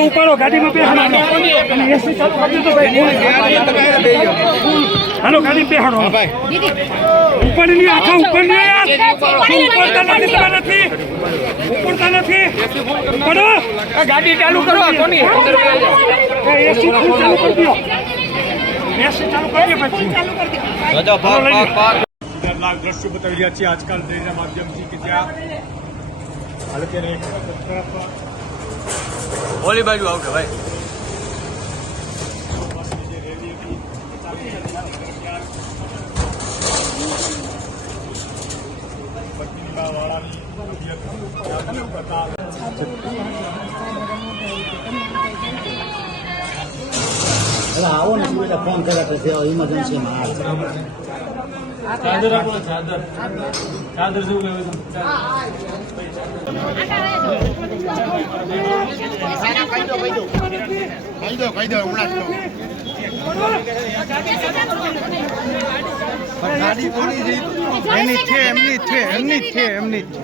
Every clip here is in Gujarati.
ઉપાડો ગાડીમાં બેહાડો હાલો ગાડી બેહાડો ઉપાડી આખા ઉપર ઉપડતા નથી પડો ગાડી ચાલુ કરો કોની એસી ચાલુ કરી દો એસી ચાલુ કરી દો દ્રશ્યો બતાવી રહ્યા છીએ આજકાલ ટ્રેનના માધ્યમથી કે જ્યાં હાલ અત્યારે ઓલી બાજુ આવશે ભાઈ આવો ને ફોન કર્યા પછી ઇમરજન્સીમાં ચાદર આપો ચાદર ચાદર જેવું ગાડી કોની એમની છે એમની છે એમની છે એમની છે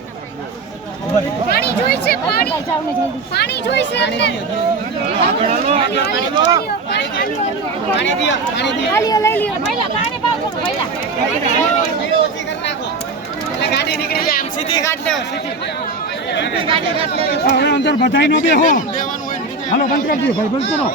પાણી જોઈ છે પાણી જોઈ છે અમને પાણી દિયો લઈ લ્યો પહેલા પાણી પાવો પહેલા ઓછી કરી નાખો એટલે ગાડી નીકળી જાય આમ સીધી કાઢ લેવો સીધી ગાડી કાઢ લેવો હવે અંદર બધાઈ નો બેહો હાલો બંધ કરી દો ભાઈ બંધ કરો